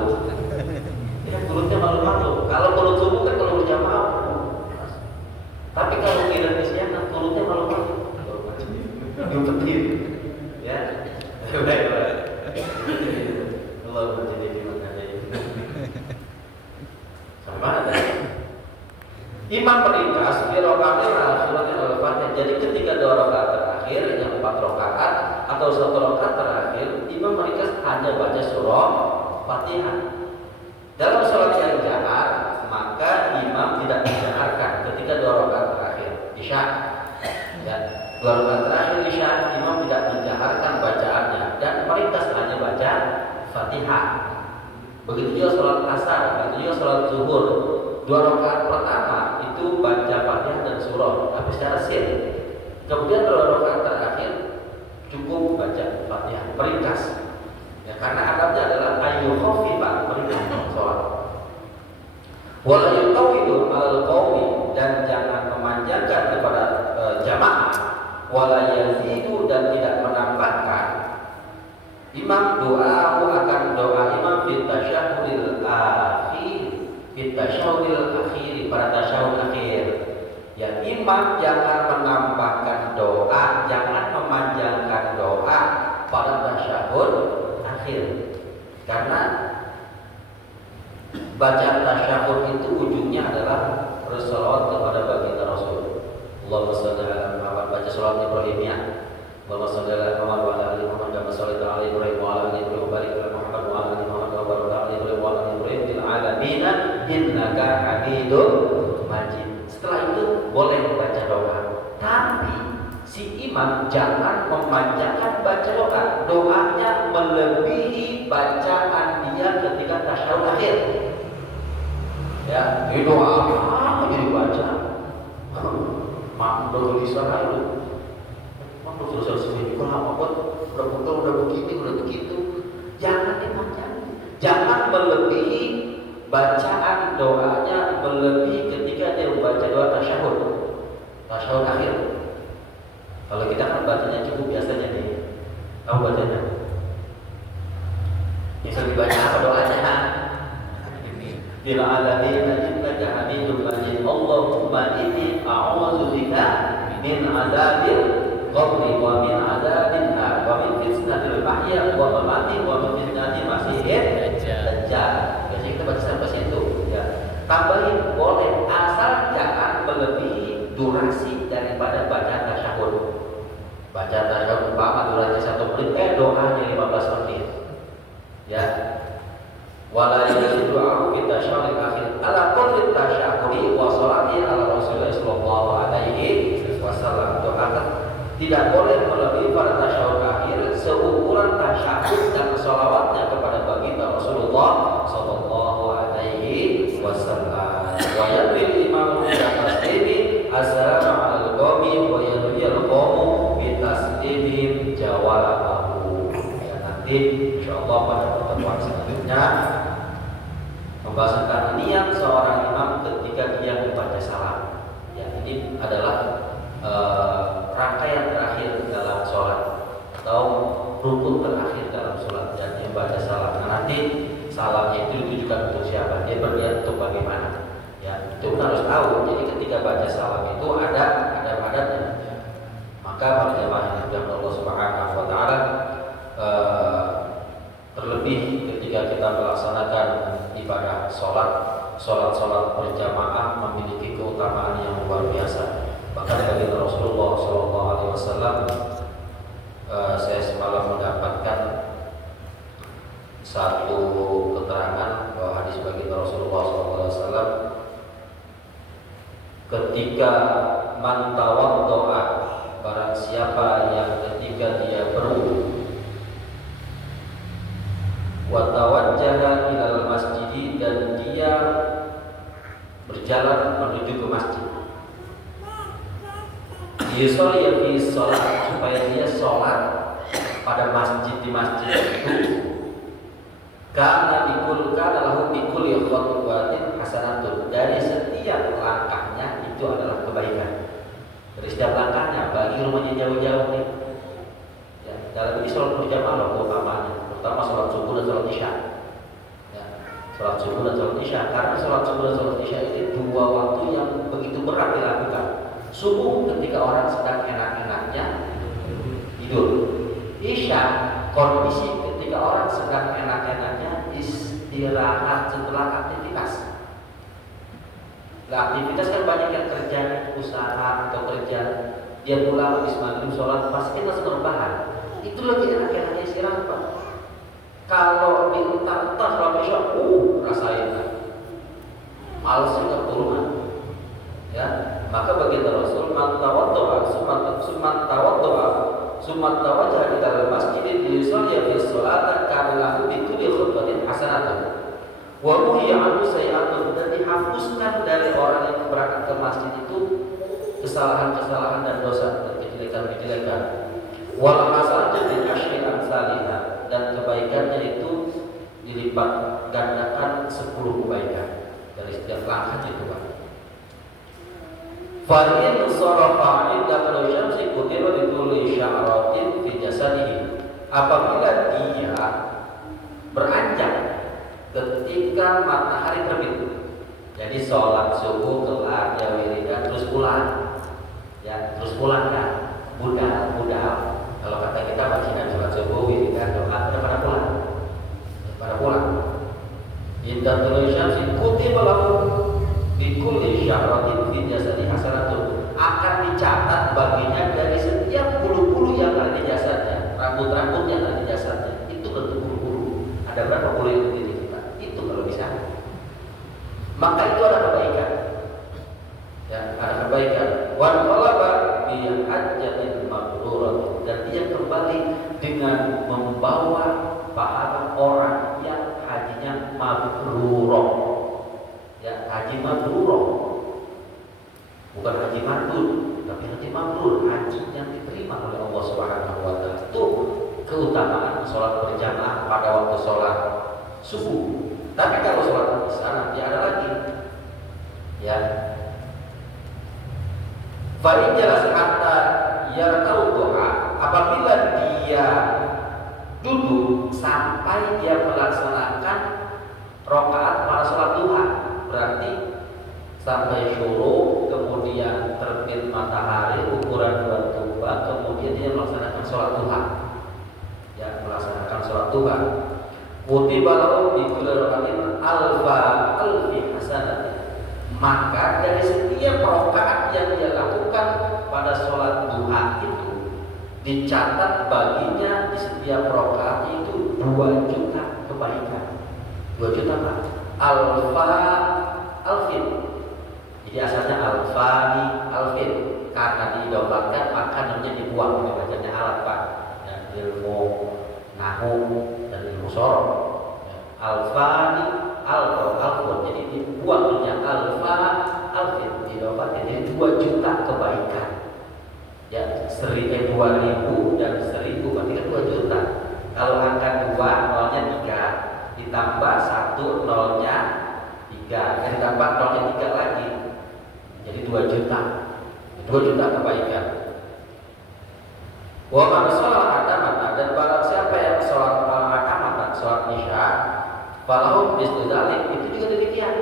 Ya, kulutnya malu-malu. Kalau kulut subuh kan kalau berjamaah. Tapi kalau kira siang, kulutnya malu-malu. Diumpetin. Ya. Baik-baik. Allah menjadi gimana ini. Sama ada. Imam meringkas di rakaat suratnya Al-Fatihah. Jadi ketika 2 rakaat terakhir yang 4 rakaat atau 1 rakaat terakhir, imam meringkas hanya baca surah Fatihah. Dalam sholat yang jahar, maka imam tidak menjaharkan ketika 2 rakaat terakhir Isya. Ya, 2 rakaat terakhir Isya, imam tidak menjaharkan bacaannya dan meringkas hanya baca Fatihah. Begitu juga sholat asar, begitu juga sholat zuhur. 2 rakaat pertama itu baca Fatihah dan surah, tapi secara sir. Kemudian 2 rakaat terakhir cukup baca Fatihah, meringkas. Ya, karena adabnya adalah ayu khafifan, meringkas sholat. Wala yuqawidu alal qawmi, dan jangan memanjangkan kepada jamaah. Wala yazidu, dan tidak menambahkan. Imam doa akan doa imam fit tasyahudil akhir, pada tasyahud akhir. Ya, imam jangan menambahkan doa, jangan memanjangkan doa pada tasyahud akhir. Karena bacaan tasyahud itu ujungnya adalah berselawat kepada baginda Rasul. Allahumma shalli ala Muhammad, baca selawat Ibrahimiyah. Allahumma shalli ala Muhammad wa ala ali Muhammad kama shallaita ala Ibrahim wa ala ali Ibrahim wa barik ala Muhammad wa ala ali Muhammad wa barik ala Ibrahim wa ala ali Ibrahim fil alamin innaka Hamidum Majid. Setelah itu boleh membaca doa, tapi si imam jangan memanjangkan baca doa. Doanya melebihi bacaan dia ketika tasyahud akhir. Ya, ini doa apa jadi baca? Makhluk lisan itu. Makhluk selesai itu apa buat? Udah begini, udah begitu. Jangan dipanjangkan. Jangan melebihi bacaan doanya, melebihi ketika dia membaca doa tasyahud. Tasyahud akhir. Kalau kita kan bacanya cukup biasanya nih. Kamu bacanya? Bisa dibaca apa doanya? Bil alamin innaka Hamidum Majid. Allahumma inni a'udzubika min adzabil qabri wa min adzabin nar wa min fitnatil mahya wa mamati wa min fitnatil masiihid dajjal. Biasanya kita baca sampai situ ya. Tambahin boleh, asal jangan melebihi durasi daripada bacaan tasyahud. Bacaan tasyahud umpama durasi 1 menit, doanya 15 menit. Ya. Wala yajidu aku kita syaril akhir ala qadri tasyahudi wa salati ala Rasulullah sallallahu alaihi wasallam. Doakan tidak boleh melebihi pada tasyahud akhir seukuran tasyahud dan shalawatnya kepada baginda Rasulullah sallallahu alaihi wasallam. Wa yadril imam bi taslimi assalamu alal qawmi wa yadril qawmu bi taslimihim jawabahu. Ya, nanti insyaallah pada pertemuan selanjutnya Membahasakan niat seorang imam ketika dia membaca salam. Ya, ini adalah rangkaian terakhir dalam sholat atau rukun terakhir dalam sholat, dan membaca salam. Nah, nanti salamnya itu ditujukan untuk siapa? Dia berniat untuk bagaimana? Ya, itu harus tahu. Jadi ketika baca salam itu ada padatnya. Maka para jemaah yang Allah Subhanahu wa taala, terlebih ketika kita melaksanakan ibadah sholat berjamaah memiliki keutamaan yang luar biasa. Bahkan dari Rasulullah SAW, saya semalam mendapatkan satu keterangan bahwa hadis baginda Rasulullah SAW, ketika man tawaddo'a, barang siapa yang ketika dia berwudu, wa tawajjaha ilal masjid, dan dia berjalan menuju ke masjid, yusolli fi sholat, supaya dia sholat pada masjid, di masjid itu, karena lahu bikul khutwatin hasanatun, dari setiap langkahnya itu adalah kebaikan. Dari setiap langkahnya, bagi rumahnya jauh-jauh nih, ya, dalam ini sholat berjamaah loh utamanya, terutama sholat subuh dan sholat isya. Ya, sholat subuh dan sholat isya, karena sholat subuh dan sholat isya ini dua waktu yang begitu berat dilakukan. Subuh ketika orang sedang enak-enaknya tidur. Isya kondisi ketika orang sedang enak-enaknya istirahat setelah aktivitas. Nah, aktivitas kan banyak yang kerja, usaha atau kerja. Dia pulang habis maghrib sholat, pasti kita langsung rebahan. Itu lagi enak-enaknya istirahat, Pak. Kalau diutar-utar sholat isya, rasain kan. Males juga turunan. Ya, maka baginda Rasul, man tawaddo'a summa tawajjaha ilal masjid liyusalli fi sholati kana lahu bi kulli khutwatin hasanatun wa ruhiya anhu sayi'atun, dan dihapuskan dari orang yang berangkat ke masjid itu kesalahan-kesalahan dan dosa dan kejelekan-kejelekan. Wal hasanatu bi asyri amsalihha, dan kebaikannya itu dilipat gandakan 10 kebaikan dari setiap langkah itu, Pak. Fa'in sarafa inda tulu'i syamsi kutiba bi kulli sya'ratin fi jasadihi, apabila dia beranjak ketika matahari terbit. Jadi sholat subuh kelar, dia wiridan, terus pulang. Ya, terus pulang kan. Budal. Kalau kata kita bacaan sholat subuh, wiridan, doa, pada pulang. Inda tulu'i syamsi kutiba lahu bikulli sya'ratin fi jasadi hasanatun, akan dicatat baginya dari setiap bulu-bulu yang ada di jasadnya, rambut-rambut yang ada di jasadnya, itu bentuk bulu-bulu. Ada berapa bulu yang di diri kita? Itu kalau bisa. Maka itu ada kebaikan. Ya, ada kebaikan. Wan qalaba bi hajjatin mabrurah, dan dia kembali dengan membawa pahala orang yang hajinya mabrurah. Ya, haji mabrurah, bukan haji mabrur, tapi haji mabrur, haji yang diterima oleh Allah Subhanahu wa taala. Itu keutamaan sholat berjamaah pada waktu sholat subuh. Tapi kalau sholat isya nanti ada lagi. Ya. Fa'in jalas hatta yarkau doa, apabila dia duduk sampai dia melaksanakan rakaat pada sholat duha, berarti sampai syuruk, kemudian terbit matahari ukuran 2 tuba, kemudian dia melaksanakan sholat duha. Ya, melaksanakan sholat duha. Kutiba lahu bi kulli raka'atin alfi hasanah. Maka dari setiap rakaat yang dia lakukan pada sholat duha itu dicatat baginya di setiap rakaat itu 2 juta kebaikan. 2 juta Pak. Alfin. Jadi asalnya alfin, karena didobatkan maka namanya dibuang, bacanya alat, Pak. Ya, ilmu nahu dan ilmu sorok. Ya, alfun, jadi dibuang namanya alfin, didobatkan jadi 2 juta kebaikan. Ya, 2.000 dan 1.000 berarti kan 2 juta. Kalau angka 2 nolnya 3 ditambah 1 nolnya juta. 2 juta kebaikan. Wa man shalla atamatan, dan barang siapa yang sholat atamatan, sholat isya, falahu mislu dzalik, itu juga demikian.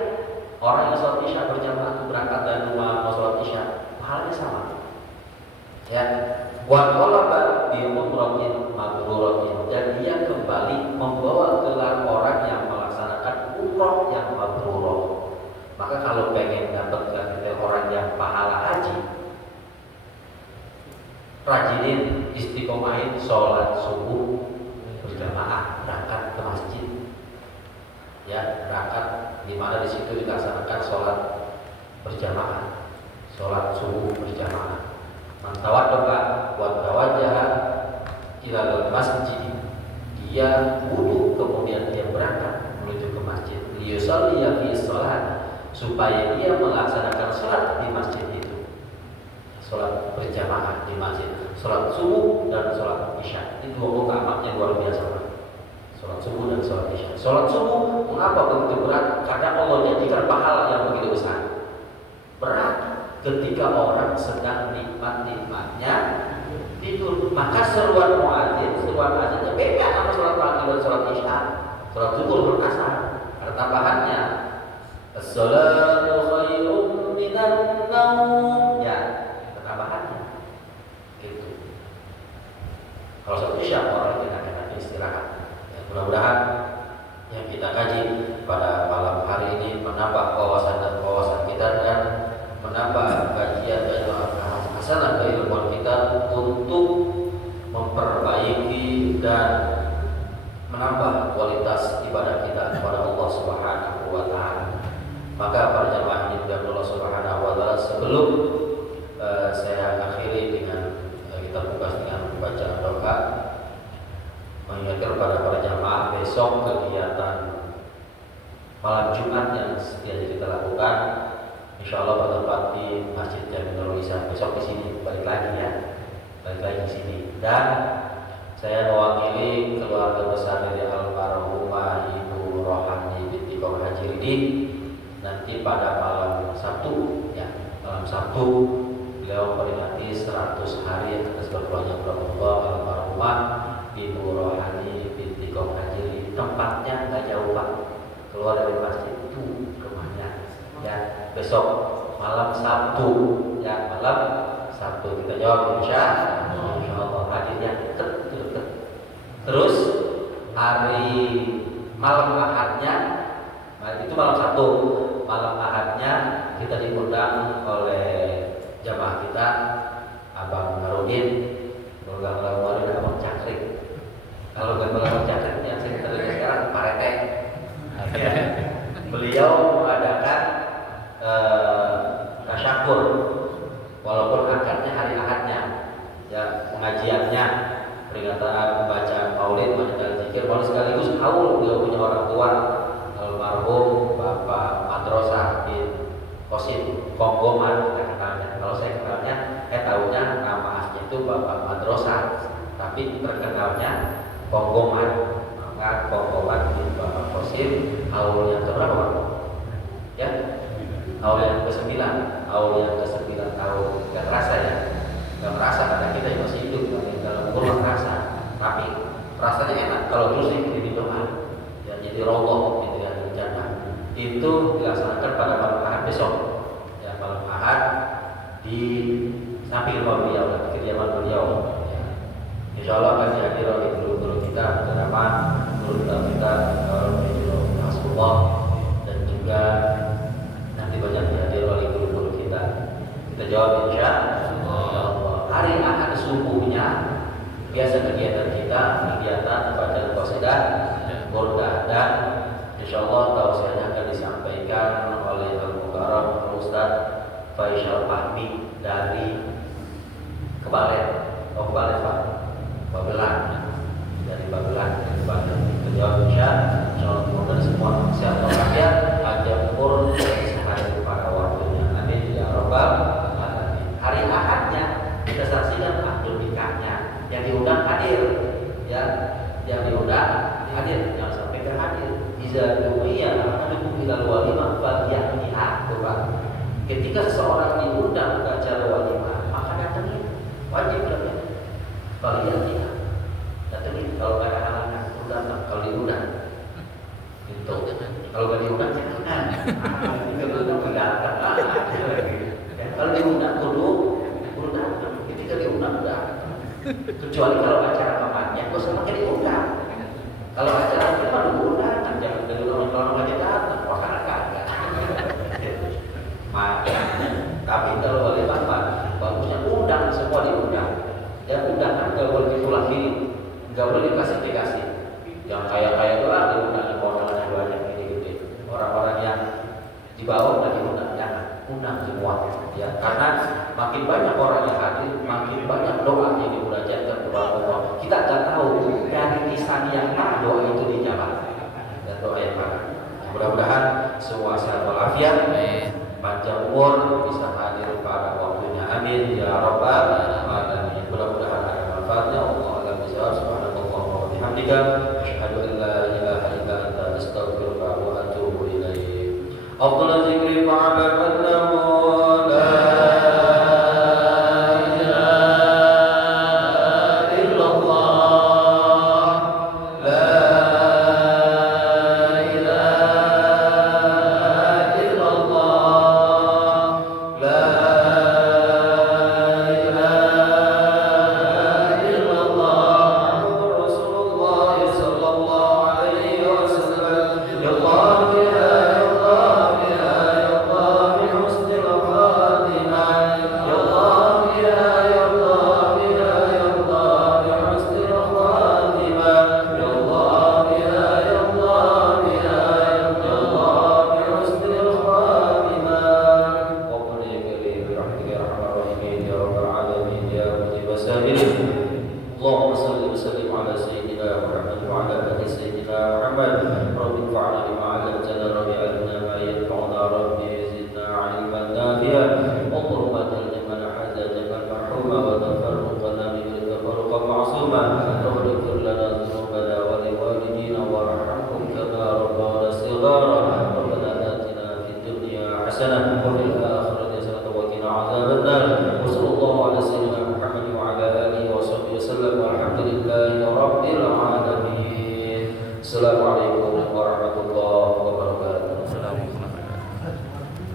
Orang yang sholat isya berjamaah itu berangkat dari rumah mau sholat isya, pahalanya sama. Ya. Wa qalaba bi umratin mabruratin, dan dia kembali membawa gelar orang yang melaksanakan umrah yang mabrurah. Maka kalau pengen dapatkan orang yang pahala haji, rajinin istiqomahin sholat subuh berjamaah, berangkat ke masjid, ya berangkat di mana di situ dilaksanakan sholat berjamaah, sholat subuh berjamaah. Mantawaddoa wa tawajjaha ila masjid, dia wudu kemudian dia berangkat menuju ke masjid, liyusalli fi sholat, supaya dia melaksanakan sholat di masjid itu, sholat berjamaah di masjid, sholat subuh dan sholat isya. Ini 2 rakaatnya luar biasa, sholat subuh dan sholat isya. Sholat subuh mengapa begitu berat? Karena Allah janjikan pahala yang begitu besar. Berat ketika orang sedang nikmat-nikmatnya tidur. Maka seruan muadzin, seruan azannya beda sama sholat maghrib dan sholat isya. Sholat zuhur berasar, ada tambahannya. As-salatu khairum minan naum. Ya, tambahannya. Gitu. Kalau sholat isya orang enak-enak istirahat. Ya, mudah-mudahan yang kita kaji pada malam hari ini menambah wawasan kita dan menambah kajian dan hasanah keilmuan kita untuk memperbaiki dan menambah kualitas ibadah kita kepada Allah Subhanahu wa taala. Maka para jamaah yang dimuliakan Allah Subhanahu wa taala, sebelum saya akhiri dengan kita buka dengan bacaan doa, mengingatkan kepada para jamaah besok kegiatan malam Jumat yang setia kita lakukan, insya Allah bertempat di Masjid Jami'ul Islam. Besok di sini balik lagi di sini. Dan saya mewakili keluarga besar dari almarhumah Ibu Rohani binti Kong Haji Ridin. Nanti pada malam Sabtu, beliau memperingati 100 hari atas berkeluarga Allah almarhumah Ibu Rohani binti Kong Haji Ridin. Tempatnya nggak jauh Pak, keluar dari masjid itu rumahnya. Ya, besok malam Sabtu, kita jawab insya Allah hadirnya deket. Terus hari malam Ahadnya, itu malam Sabtu, malam Ahadnya kita diundang oleh jamaah kita Abang Marudin, Abang Cakrik. Kalau Abang Cakrik yang sekretarinya sekarang Pak Rete. Beliau mengadakan tasyakur, walaupun akadnya hari Ahadnya, ya pengajiannya, peringatan bacaan maulid, bacaan zikir, maulid sekaligus haul. Beliau punya orang tua almarhum Bapak Madrosah bin Kosim Konggoman, kita kenalnya. Kalau saya kenalnya, tahunya nama aslinya itu Bapak Madrosah, tapi terkenalnya Konggoman. Maka Konggoman bin Bapak Kosim, haul yang keberapa? Ya, haul yang ke-9 tahun. Gak terasa ya, gak merasa karena kita yang masih hidup dalam umur terasa, tapi rasanya enak kalau terus ini doa ya, jadi roboh gitu ya, rencana itu dilaksanakan pada malam Ahad besok ya, malam Ahad di samping rumah beliau, di kediaman beliau ya. Insya Allah akan dihadiri oleh guru-guru kita terutama guru kita Rasulullah, dan juga nanti banyak dihadiri oleh guru-guru kita. Kita jawab insya Allah. Hari Ahad subuhnya biasa kegiatan kita, kegiatan bacaan qasidah, burdah, dan insya Allah tausiahnya akan disampaikan oleh Al-Mukarram Ustaz Faisal Fahmi dari Babelan, dari Bandung. Kita jawab insya Allah. Semoga semua sehat walafiat, panjang umur, sehat pada waktunya. Amin ya rabbal alamin. Hari Ahadnya kita saksikan akad nikahnya, yang diundang hadir, ya, yang diundang hadir, jangan sampai terhadir. Iza du'iya ahadukum ilal walimah falyatiha. Ketika seseorang diundang Itu datang. Kalau diundang kudu datang. Ketika diundang udah. Kecuali kalau acara makannya, gak usah pakai diundang. Kalau acara itu mah diundang, jangan dari orang aja datang. Wah karena kagak. Tapi kalau oleh bapak, bagusnya undang semua diundang. Dan undangan gak boleh ditulahi, gak boleh diklasifikasi. Yang kaya doang diundang, kondangan banyak gede-gede. Orang-orang yang di bawah udah diundang, jangan undang semua. Ya, karena makin banyak orang yang hadir, makin banyak doa yang dimunajatkan kepada Allah. Kita nggak tahu dari lisan yang mana doa itu dijawab dan doa yang mana. Mudah-mudahan semua sehat walafiat, panjang umur, bisa hadir pada waktunya. Amin ya rabbal alamin. Mudah-mudahan ada manfaatnya. Allah alam bisawab. Subhanallah wa bihamdika, asyhadu an la ilaha illa anta, astaghfiruka wa atubu ilaik. Afdhalul dzikri ma'allamu حسنة وفي الآخرة حسنة وقنا عذاب النار.